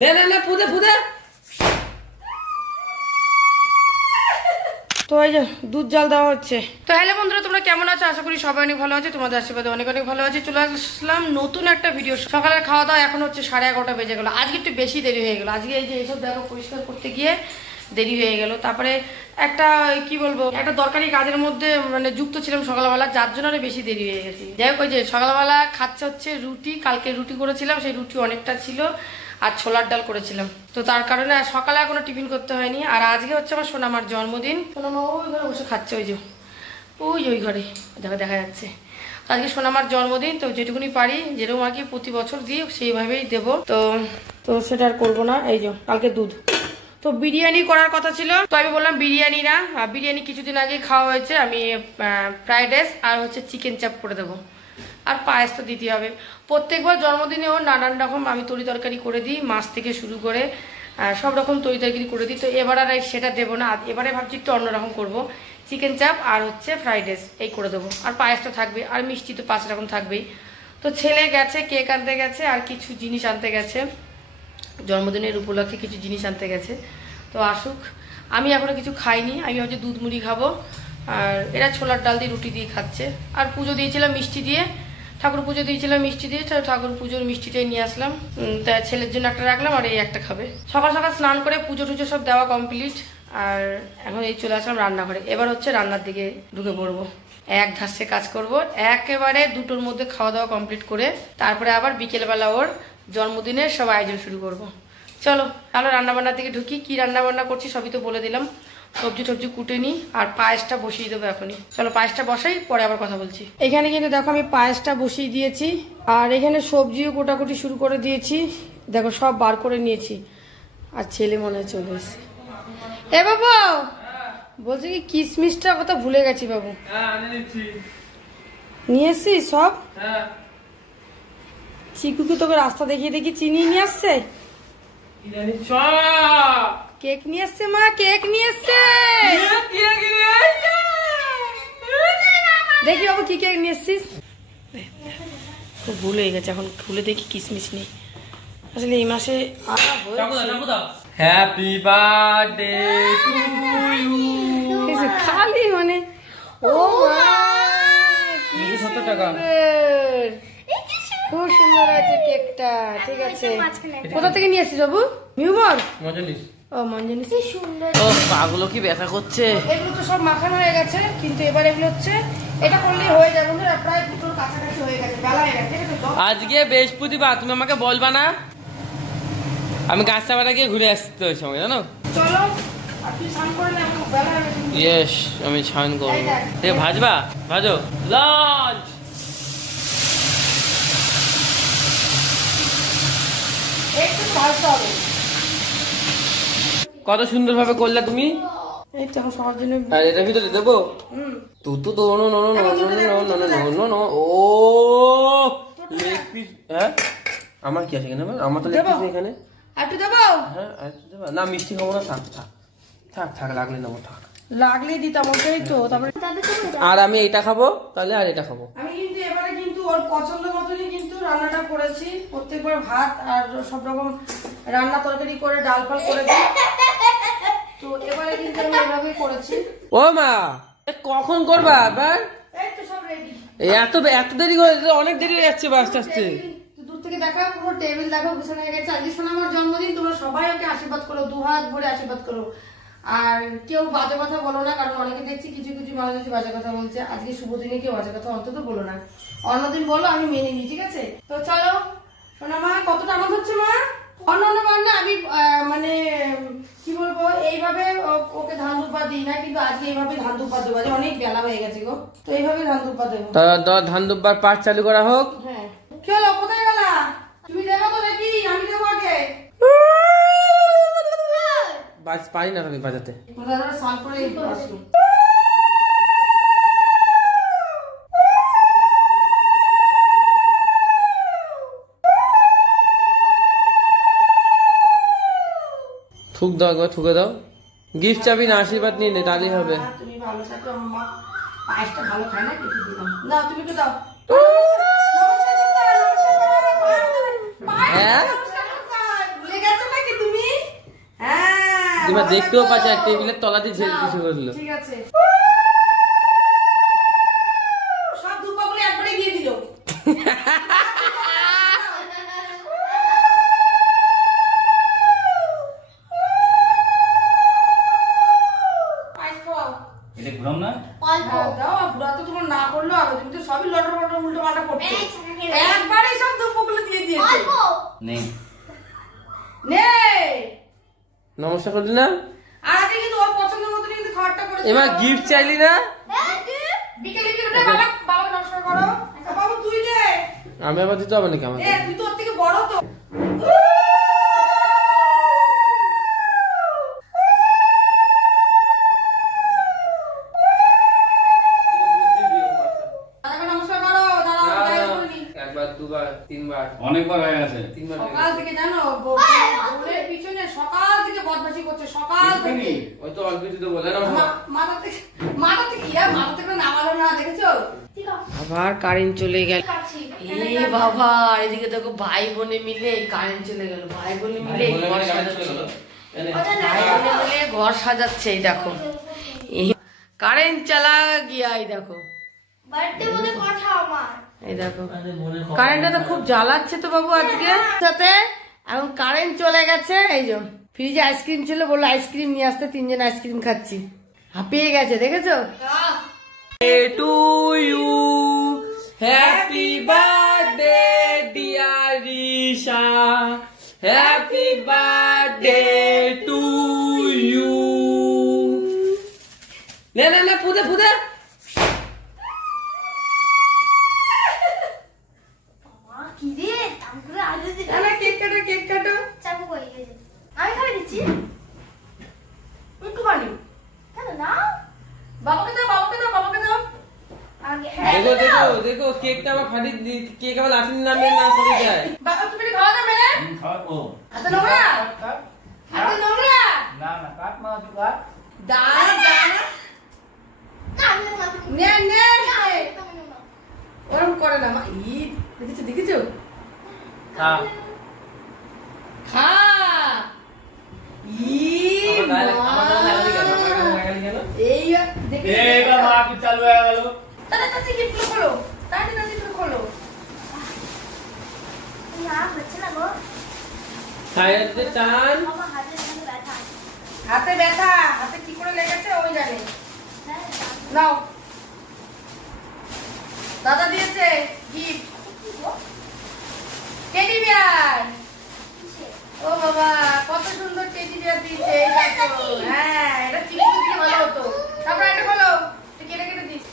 পুঁতে পুঁতে। তো এই যে দুধ জাল দেওয়া হচ্ছে। তো হ্যালো বন্ধুরা, তোমরা কেমন আছো? আশা করি সবাই অনেক ভালো আছে, তোমাদের আশীর্বাদে অনেক অনেক ভালো আছে। চলে আসলাম নতুন একটা ভিডিও। সকালের খাওয়া দাওয়া এখন হচ্ছে 11:30 বেজে গেল। আজকে একটু বেশি দেরি হয়ে গেল। আজকে এই যে এইসব দেখো পরিষ্কার করতে গিয়ে দেরি হয়ে গেল। তারপরে একটা কি বলবো, একটা দরকারি কাজের মধ্যে মানে যুক্ত ছিলাম সকালবেলা, যার জন্য আরো বেশি দেরি হয়ে গেছে। যাই হোক, ওই যে সকালবেলা খাচ্ছে হচ্ছে রুটি, কালকে রুটি করেছিলাম, সেই রুটি অনেকটা ছিল, আর ছোলার ডাল করেছিলাম। তো তার কারণে সকালে এখনো টিফিন করতে হয়নি। আর আজকে হচ্ছে আমার সোনামার জন্মদিন। সোনামা ওই ঘরে বসে খাচ্ছে, ওই যে ওই ঘরে দেখো দেখা যাচ্ছে। আজকে সোনামার জন্মদিন, তো যেটুকুনি পারি, যেরকম আর কি প্রতি বছর দিই সেইভাবেই দেবো। তো সেটা আর করবো না। এই যে কালকে দুধ, তো বিরিয়ানি করার কথা ছিল, তো আমি বললাম বিরিয়ানি না, বিরিয়ানি কিছুদিন আগে খাওয়া হয়েছে। আমি ফ্রাইড রাইস আর হচ্ছে চিকেন চাপ করে দেবো, আর পায়েস তো দিতে হবে। প্রত্যেকবার জন্মদিনেও নানান রকম আমি তরি তরকারি করে দিই, মাছ থেকে শুরু করে সব রকম তরি তরকারি করে দিই। তো এবার আর সেটা দেবো না, এবারে ভাবছি একটু অন্যরকম করবো। চিকেন চাপ আর হচ্ছে ফ্রাইড রাইস এই করে দেবো, আর পায়েস তো থাকবে, আর মিষ্টি তো 5 রকম থাকবেই। তো ছেলে গেছে কেক আনতে গেছে, আর কিছু জিনিস আনতে গেছে, জন্মদিনের উপলক্ষে কিছু জিনিস আনতে গেছে। তো আসুক, আমি এখনো কিছু খাইনি, আমি হচ্ছে দুধ মুড়ি খাবো, আর এরা ছোলার ডাল দিয়ে রুটি দিয়ে খাচ্ছে। আর পুজো দিয়েছিলাম মিষ্টি দিয়ে, ঠাকুর পুজো দিয়েছিলাম মিষ্টি দিয়ে, ঠাকুর পুজোর মিষ্টিটাই নিয়ে আসলাম। তাই ছেলের জন্য একটা রাখলাম, আর এই একটা খাবে। সকাল সকাল স্নান করে পুজো টুজো সব দেওয়া কমপ্লিট, আর এখন এই চলে আসলাম রান্নাঘরে। এবার হচ্ছে রান্নার দিকে ঢুকে পড়বো, এক ধাসে কাজ করব। একেবারে 2টোর মধ্যে খাওয়া দাওয়া কমপ্লিট করে তারপরে আবার বিকেলবেলা ওর জন্মদিনের সব আয়োজন শুরু করব। চলো তাহলে রান্নাবান্নার দিকে ঢুকি। কি রান্নাবান্না করছি সবই তো বলে দিলাম। সবজি টবজি কুটে নিই, আর পায়েসটা বসিয়ে দেবো এখনই। চলো পায়েসটা বসাই, পরে আবার কথা বলছি। এখানে কিন্তু দেখো আমি পায়েসটা বসিয়ে দিয়েছি, আর এখানে সবজিও কোটাকুটি শুরু করে দিয়েছি। দেখো সব বার করে নিয়েছি, আর ছেলে মনে হয় চলে এসেছে। এ বাবু, বলছি কি কিশমিশটা কথা ভুলে গেছি বাবু। নিয়ে এসছি সব। চিকুকে তোকে রাস্তা দেখিয়ে দেখি চিনি নিয়ে আসছে, কেক নিয়ে আসছে, মা কেক নিয়ে আসছে। দেখি বাবু কি কেক নিয়ে এসছিস। খুব ভুল হয়ে গেছে, এখন খুলে দেখি কিশমিশ নেই। আসলে এই মাসে হ্যাপি বার্থডে টু ইউ। খালি মানে ও 70 টাকা, খুব সুন্দর আছে কেকটা। ঠিক আছে, কোথা থেকে নিয়ে আসছিস বাবু? মিউমর মজলিস। ও মঞ্জনিস, সুন্দর। ও পাগুলো কি ব্যথা করছে। এগুলো তো সব মাখানো হয়ে গেছে, কিন্তু এবার এগুলো হচ্ছে এটা করলেই হয়ে যাবে। প্রায় 2টোর কাছাকাছি হয়ে গেছে, বেলা হয়ে গেছে। ঠিক আছে, আজকে বৃহস্পতিবার, তুমি আমাকে বলবা না? আমি গাছটা বাড়া গিয়ে ঘুরে আসতে ওই সময়, জানো। চলো আপনি স্নান করে নেন, বেলা হয়ে গেছে। ইয়েস, আমি স্নান করবো। ঠিক ভাজবা, ভাজো। লঞ্চ একটু ভাজতে হবে। কত সুন্দর ভাবে করলে তুমি। এই তো সবার জন্য। আর এটা ভিতরে দেবো। তু তু তো no no no no no no. ও লেগ পিস। হ্যাঁ আমার কি আছে এখানে? আমার তো লেগ পিস নেই এখানে। একটু দেবো। হ্যাঁ একটু দেবো না, মিষ্টি খাবো না। থাক থাক থাক থাক, লাগলে নেবো, থাক। লাগলে দিতাম ওটাই তো। তারপরে আর আমি এইটা খাবো তাহলে, আর এটা খাবো আমি। কিন্তু এবারে কিন্তু ওর পছন্দ মতনই কিন্তু রান্নাটা করেছি। প্রত্যেকবার ভাত আর সব রকম রান্না তরকারি করে ডাল ফাল করে দিই, তো এবারে কিন্তু আমি এভাবেই করেছি। ও মা, কখন করবা আবার? এই তো সব রেডি। এত এত দেরি করে, অনেক দেরি হয়ে যাচ্ছে আস্তে আস্তে। দূর থেকে দেখো, পুরো টেবিল দেখো গুছানো হয়ে গেছে। আজকে সোনামার জন্মদিন, তোমরা সবাই ওকে আশীর্বাদ করো, 2 হাত ভরে আশীর্বাদ করো। আর কেউ বাজে কথা বলো না, কারণ অনেকে দেখছি কিছু কিছু মানুষ বাজে কথা বলছে। আজকে শুভ দিনে কেউ বাজে কথা অন্তত বলো না, অন্যদিন বলো, আমি মেনে নিই। ঠিক আছে, তো চলো সোনামা। কতটা আনন্দ হচ্ছে মা? অন্যান্য না আমি মানে কি বলবো, এইভাবে ওকে ধান দুপা দিই না, কিন্তু আজকে এইভাবে ধান দুপা দেবো। আজ অনেক বেলা হয়ে গেছে গো, তো এইভাবে ধান দুপা দেবো। ধান দুব্বার পাঠ চালু করা হোক। হ্যাঁ, কি হলো, কোথায় গেলা? তুমি দেবো তো নাকি আমি দেবো আগে? পারি না আমি বাজাতে। স্নান করে আসলাম। থুক দাও একবার, থুকে দাও। গিফট চাবি না, আশীর্বাদ নিয়ে নে, তাহলেই হবে। তুমি ভালো থাকো, আম্মা পায়েসটা ভালো খায় না, কিছু দিলাম না। তুমি তো দাও। হ্যাঁ ভুলে গেছো না? এবার দেখতেও পাচ্ছে টেবিলের তলাতে ঝেড়ে কিছু করলো। ঠিক আছে, সব ধূপগুলো একবারে দিয়ে দিল। এটা ঘুরাম না দাও, ঘুরা তো তোমার না করলো আরো, তুমি তো সবই লটর পটর উল্টো পাল্টা করছো। একবারে সব ধূপগুলো দিয়ে দিয়েছে। নেই নেই, নমস্কার করলি না? আর আজকে কিন্তু ওর পছন্দ মতো কিন্তু খাবারটা করেছে। এবার গিফট চাইলি না? বিকেলে বিকেলে বাবা বাবা নমস্কার করো। বাবা তুই দে। আমি আবার দিতে হবে নাকি আমাকে? তুই তো ওর থেকে বড় তো। দাদাকে নমস্কার করো। দাদা যাই বললি। একবার দুবার তিনবার অনেকবার হয়ে গেছে। তিনবার সকাল থেকে জানো বোনের পিছনে সকাল থেকে বদমাশি করছে, সকাল থেকে। ওই তো অল্প দিতে বলে না। মাথা থেকে মাথা থেকে নামালো না, দেখেছো? আবার কারেন্ট চলে গেল। এ বাবা, এদিকে দেখো ভাই বোনে মিলে কারেন্ট চলে গেল। ভাই বোনে মিলে ঘর সাজাচ্ছে, ভাই বোনে মিলে ঘর সাজাচ্ছে। এই দেখো কারেন্ট চালা গিয়া, এই দেখো এই দেখো কারেন্টটা তো খুব জ্বালাচ্ছে তো বাবু আজকে। সাথে এখন কারেন্ট চলে গেছে। এই যে ফ্রিজে আইসক্রিম ছিল, বললো আইসক্রিম নিয়ে আসতে, তিনজন আইসক্রিম খাচ্ছি। হাঁপিয়ে গেছে, দেখেছো? To you happy birthday dear Risha, happy birthday to you. না না না, পুদে পুদে। কেক কাটো, কেক কাটো। আমি খাই দিচ্ছি। একটুখানি বাবাকে দাও, বাবাকে দাও, বাবাকে দাও। দেখো দেখো দেখো, কেকটা আমার ফাটি, কেক আবার লাঠির নামে না সরে যায়। বাবা তুমি কি খাওয়া যাবে না? খাওয়াবো হাতে নোংরা, হাতে নোংরা। না না, কাট মা, তুই কাট। দাঁড়া দাঁড়া, নে নে, ওরম করে না মা। ই দেখেছো, দেখেছো? খা। খা। ই মা, এই দেখেছো? এইবার মা কি চালু হয়ে গেল। তাড়াতাড়ি গিফটগুলো খোলো, তাড়াতাড়ি খোলো। খাইতে চান? হাতে ব্যথা, হাতে কি করে লেগেছে ওই জানে। নাও, দাদা দিয়েছে গিফট, টেডি বিয়ার। ও বাবা, কত সুন্দর টেডি বিয়ার দিয়েছে। এই দেখো, হ্যাঁ এটা চিপস দিলে ভালো হতো। তারপর এটা বলো, তুই কেটে কেটে দিস।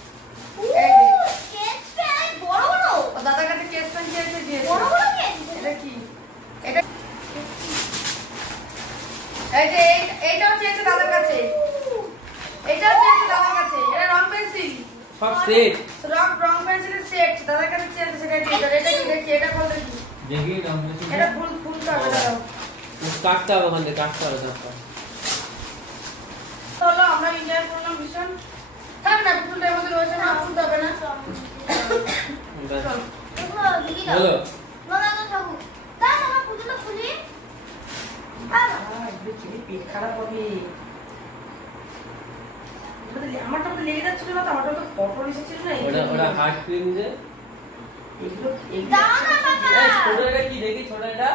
ও দাদার কাছে কেস পেন চেয়েছে, দিয়েছে। এটা কি? এটা এই যে এইটাও চেয়েছে দাদার কাছে, এইটাও চেয়েছে দাদার কাছে। এটা রং পেন্সিল, সব সেট। রং পেন্সিলের সেট দাদার কাছে চেয়েছে, সেটা দিয়ে। এটা কি দেখি, এটা বল দেখি। দেখি এটা ফুল ফুল কাটবে দাও। কাটতে হবে ওখান থেকে, কাটতে হবে তারপর। চলো আমরা এনজয় করলাম ভীষণ। থাক না, পুতুলটার মধ্যে রয়েছে না, খুলতে হবে না। চল বলো। পেট খারাপ হবে। আমারটা তো লেগে যাচ্ছিল না তো, আমারটা তো ফটো এসেছিল না। ওটা হার্ট ক্রিম যে এগুলো দাও না বাবা। ছোট, এটা কি দেখি ছোট, এটা